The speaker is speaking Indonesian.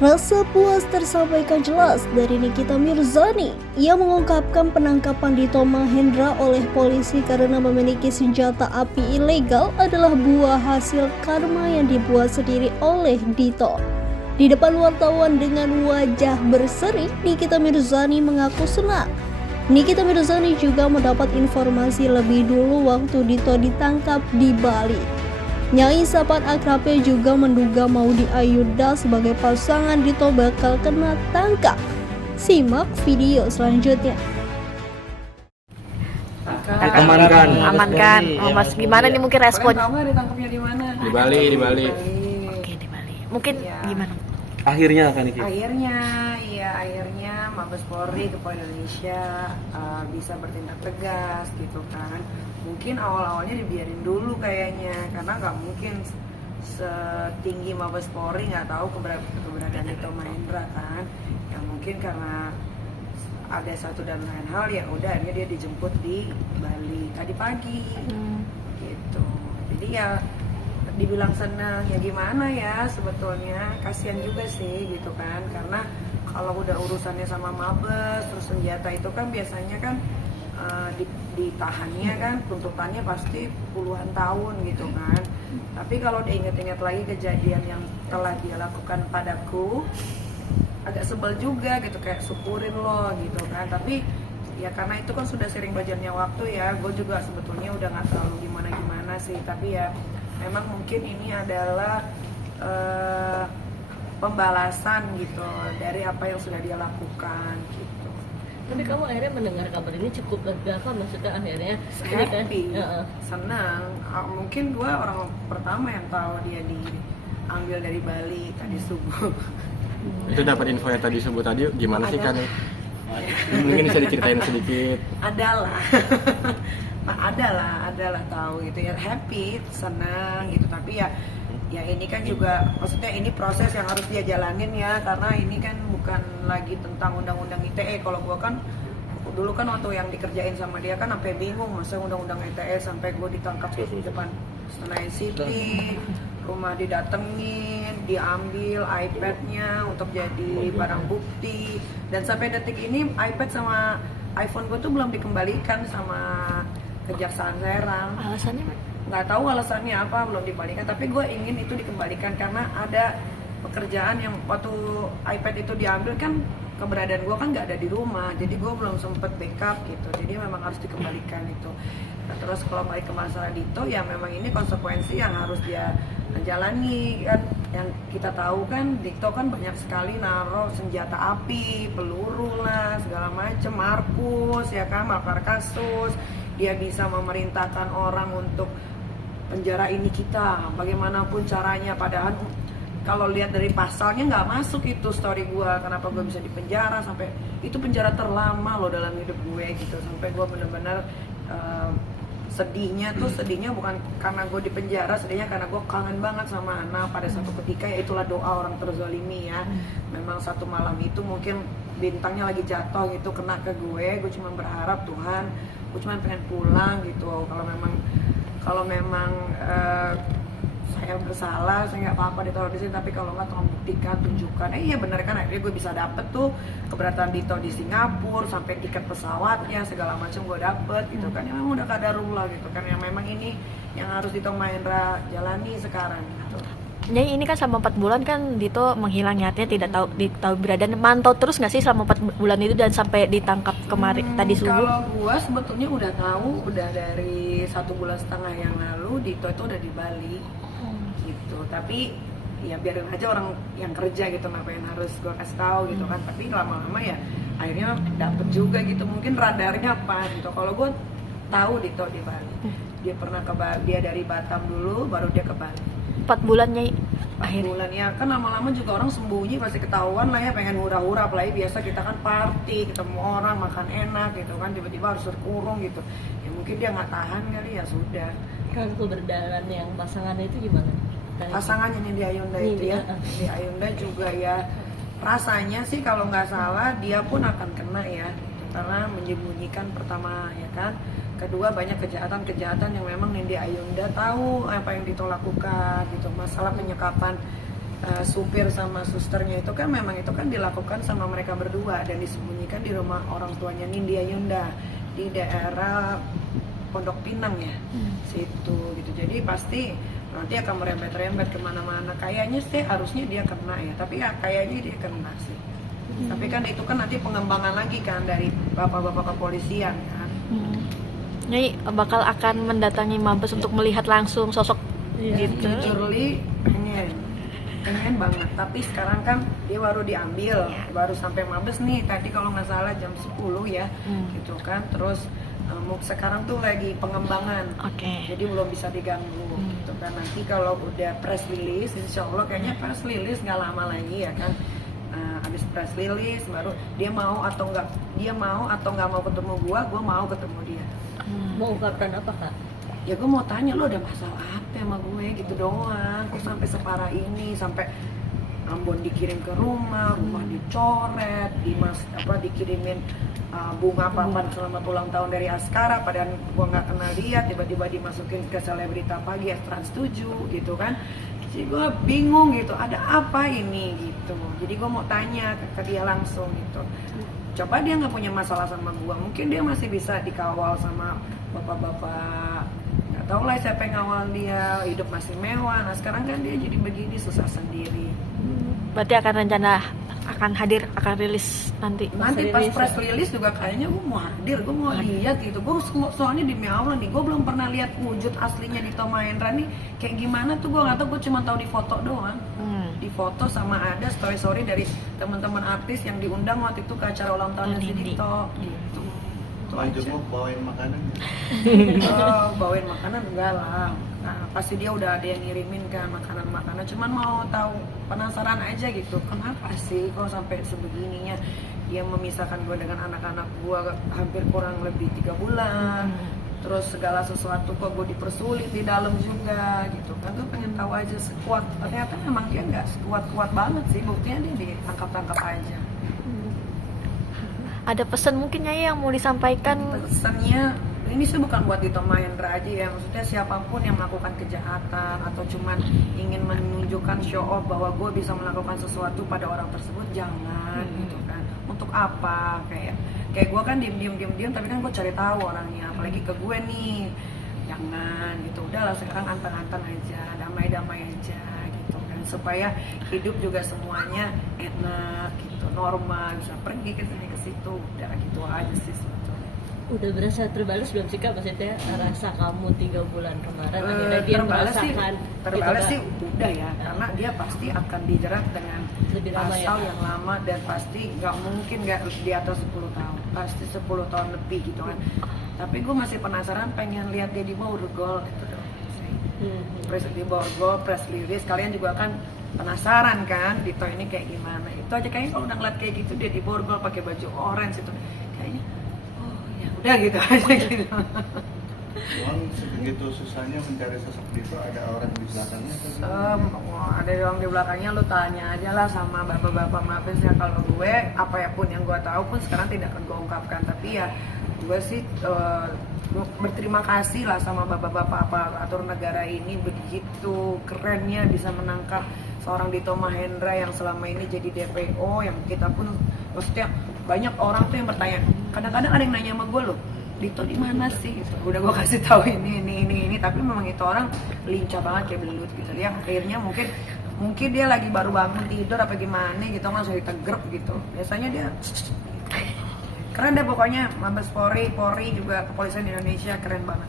Rasa puas tersampaikan jelas dari Nikita Mirzani. Ia mengungkapkan penangkapan Dito Mahendra oleh polisi karena memiliki senjata api ilegal adalah buah hasil karma yang dibuat sendiri oleh Dito. Di depan wartawan dengan wajah berseri, Nikita Mirzani mengaku senang. Nikita Mirzani juga mendapat informasi lebih dulu waktu Dito ditangkap di Bali. Nyai Sapan akrabnya juga menduga Maudy Ayunda sebagai pasangan Dito bakal kena tangkap. Simak video selanjutnya. Amankan. Oh, Mas, gimana nih mungkin respon? Tahu nggak ditangkapnya di mana? Di Bali. Oke, di Bali. Mungkin Ya. gimana? Akhirnya kan ini. Akhirnya Mabes Polri ke Indonesia bisa bertindak tegas gitu kan. Mungkin awal-awalnya dibiarin dulu kayaknya, karena nggak mungkin setinggi Mabes Polri nggak tahu keberadaan Dito Mahendra kan. Ya mungkin karena ada satu dan lain hal, ya udah akhirnya dia dijemput di Bali tadi pagi gitu. Jadi ya dibilang senang ya gimana ya, sebetulnya kasihan juga sih gitu kan, karena kalau udah urusannya sama Mabes terus senjata itu kan biasanya kan ditahannya kan tuntutannya pasti puluhan tahun gitu kan. Tapi kalau diingat-ingat lagi kejadian yang telah dia lakukan padaku, agak sebel juga gitu, kayak syukurin lo gitu kan. Tapi ya karena itu kan sudah sering berjalannya waktu ya, gue juga sebetulnya udah nggak terlalu gimana-gimana sih. Tapi ya memang mungkin ini adalah pembalasan gitu dari apa yang sudah dia lakukan gitu. Tapi kamu akhirnya mendengar kabar ini cukup lega kan, maksudnya akhirnya Happy, kan, senang. Mungkin gue orang pertama yang tahu dia diambil dari Bali tadi subuh. Itu dapat info yang tadi subuh tadi gimana sih kan? Mungkin bisa diceritain sedikit. adalah tahu gitu ya, happy, senang gitu. Tapi ya ini kan juga maksudnya ini proses yang harus dia jalanin ya, karena ini kan bukan lagi tentang undang-undang ITE. Kalau gua kan dulu kan waktu yang dikerjain sama dia kan sampai bingung, masa undang-undang ITE sampai gua ditangkap di depan Senayan City, rumah didatengin, diambil iPad-nya untuk jadi barang bukti, dan sampai detik ini iPad sama iPhone gua tuh belum dikembalikan sama Kejaksaan Serang. Alasannya? Nggak tahu alasannya apa, belum dikembalikan. Tapi gue ingin itu dikembalikan karena ada pekerjaan yang waktu iPad itu diambil kan keberadaan gue kan nggak ada di rumah, jadi gue belum sempet backup gitu. Jadi memang harus dikembalikan itu. Nah, terus kalau balik ke masalah Dito, ya memang ini konsekuensi yang harus dia jalani kan. Yang kita tahu kan Dito kan banyak sekali naruh senjata api, peluru lah, segala macem, Markus ya kan, makar kasus. Dia bisa memerintahkan orang untuk penjara ini kita, bagaimanapun caranya. Padahal kalau lihat dari pasalnya nggak masuk itu story gue, kenapa gue bisa dipenjara sampai itu penjara terlama loh dalam hidup gue gitu. Sampai gue bener-bener sedihnya bukan karena gue dipenjara, sedihnya karena gue kangen banget sama anak pada satu ketika. Ya itulah doa orang terzalimi ya. Memang satu malam itu mungkin bintangnya lagi jatuh gitu, kena ke gue cuma berharap Tuhan, gue cuma pengen pulang gitu. Kalau memang saya bersalah, saya nggak apa-apa ditaruh di sini, tapi kalau nggak tolong buktikan, tunjukkan. Iya benar kan, akhirnya gue bisa dapet tuh keberatan Dito di Singapura, sampai tiket pesawatnya segala macam gue dapet gitu kan. Ya memang udah kadarullah gitu kan, yang memang ini yang harus Dito Mahendra jalani sekarang gitu. Jadi ini kan selama 4 bulan kan Dito menghilang, nyatanya tidak tahu beradaan. Mantau terus nggak sih selama 4 bulan itu dan sampai ditangkap kemarin tadi subuh? Kalau gua sebetulnya udah tahu, udah dari 1,5 bulan yang lalu Dito itu udah di Bali gitu. Tapi ya biarin aja orang yang kerja gitu, ngapain harus gua kasih tahu gitu kan. Tapi lama-lama ya akhirnya dapet juga gitu, mungkin radarnya apa gitu. Kalau gua tahu Dito di Bali, dia pernah ke Bali, dia dari Batam dulu baru dia ke Bali. 4 bulannya 4 bulan ya kan, lama-lama juga orang sembunyi pasti ketahuan lah ya, pengen hura-hura. Apalagi biasa kita kan party, ketemu orang, makan enak gitu kan, tiba-tiba harus terkurung gitu. Ya mungkin dia nggak tahan kali, ya sudah. kan keberadaan yang pasangannya itu gimana? Pasangannya nih di Ayunda itu ya, di Ayunda juga ya, rasanya sih kalau nggak salah dia pun akan kena ya, karena menyembunyikan pertama ya kan. Kedua, banyak kejahatan yang memang Nindi Ayunda tahu apa yang Dito lakukan gitu. Masalah penyekapan supir sama susternya itu kan memang itu kan dilakukan sama mereka berdua dan disembunyikan di rumah orang tuanya Nindya Yunda di daerah Pondok Pinang ya, situ gitu. Jadi pasti nanti akan merembet-rembet kemana-mana. Kayaknya sih harusnya dia kena ya, tapi ya kayaknya dia kena sih. Tapi kan itu kan nanti pengembangan lagi kan dari bapak-bapak kepolisian kan. Jadi bakal akan mendatangi Mabes untuk melihat langsung sosok gitu. Jujurly pengen banget, tapi sekarang kan dia baru diambil, baru sampai Mabes nih tadi kalau nggak salah jam 10 ya, gitu kan. Terus sekarang tuh lagi pengembangan, jadi belum bisa diganggu, gitu kan. Nanti kalau udah press release, insya Allah kayaknya press release nggak lama lagi ya kan. Habis press release baru dia mau atau nggak mau ketemu gua mau ketemu dia. Mau ungkapkan apa kak? Ya gue mau tanya lo ada masalah apa sama gue gitu doang, kok sampai separah ini, sampai Ambon dikirim ke rumah dicoret, dikirimin bunga papan selamat ulang tahun dari Askara, padahal gue nggak kenal dia, tiba-tiba dimasukin ke selebrita pagi Trans 7 gitu kan. Jadi gue bingung gitu, ada apa ini gitu. Jadi gue mau tanya ke dia langsung gitu. Coba dia nggak punya masalah sama gue, mungkin dia masih bisa dikawal sama bapak-bapak, nggak tahu lah siapa yang ngawal dia, hidup masih mewah. Nah sekarang kan dia jadi begini, susah sendiri. Berarti akan rencana akan hadir, akan rilis nanti Pas press release juga kayaknya gue mau hadir, gue mau lihat gitu. Gue soalnya demi Allah nih, gue belum pernah lihat wujud aslinya Dito Mahendra nih kayak gimana tuh, gue nggak tahu. Gue cuma tahu di foto doang, di foto sama ada story dari teman-teman artis yang diundang waktu itu ke acara ulang tahunnya si Dito gitu. Lanjut mau bawain makanan? Bawain makanan enggak lah. Nah, pasti dia udah ada yang ngirimin kan makanan-makanan. Cuman mau tahu, penasaran aja gitu. Kenapa sih kok sampai sebegininya dia memisahkan gue dengan anak-anak gue hampir kurang lebih 3 bulan. Terus segala sesuatu kok gue dipersulit di dalam juga gitu kan. Gue pengen tahu aja sekuat. Ternyata memang dia nggak sekuat-kuat banget sih. Buktinya dia ditangkap-tangkap aja. Ada pesan mungkin Nyai yang mau disampaikan? Pesannya ini sih bukan buat Dito Mahendra aja ya, maksudnya siapapun yang melakukan kejahatan atau cuman ingin menunjukkan show off bahwa gue bisa melakukan sesuatu pada orang tersebut, jangan gitu kan. Untuk apa? Kayak gue kan diem tapi kan gue cari tahu orangnya, apalagi ke gue nih. Jangan gitu, udahlah sekarang anteng-anteng aja, damai-damai aja gitu kan, supaya hidup juga semuanya enak gitu, normal, bisa pergi ke sini ke situ, udah gitu aja sih sebetulnya. Udah berasa terbalas belum sih kak, maksudnya rasa kamu 3 bulan kemarin akhirnya dia merasakan terbalas sih udah ya, karena dia pasti akan dijerat dengan lebih lama pasal ya, yang lama dan pasti nggak mungkin nggak di atas 10 tahun, pasti 10 tahun lebih gitu kan. Tapi gue masih penasaran, pengen lihat dia di Borgol gitu dong. Di Borgol press release, kalian juga kan penasaran kan Dito ini kayak gimana. Itu aja kayaknya kalau udah ngeliat kayak gitu dia di Borgol pakai baju orange itu kayaknya udah gitu aja gitu. Uang sebegitu susahnya mencari sosok Dito, ada orang di belakangnya ada orang di belakangnya, lu tanya aja lah sama bapak-bapak Mabes ya. Kalau gue apapun yang gue tahu pun sekarang tidak akan gue ungkapkan, tapi ya gue sih berterima kasih lah sama bapak-bapak aparatur negara ini, begitu kerennya bisa menangkap seorang Dito Mahendra yang selama ini jadi DPO, yang kita pun maksudnya banyak orang tuh yang bertanya, kadang-kadang ada yang nanya sama gue loh, Dito di mana sih? Gitu. Udah gue kasih tahu ini, tapi memang itu orang lincah banget kayak belut gitu. Dia akhirnya mungkin dia lagi baru bangun tidur apa gimana gitu, langsung ditegrep gitu. Biasanya dia keren deh pokoknya. Mabes Polri juga kepolisian Indonesia keren banget.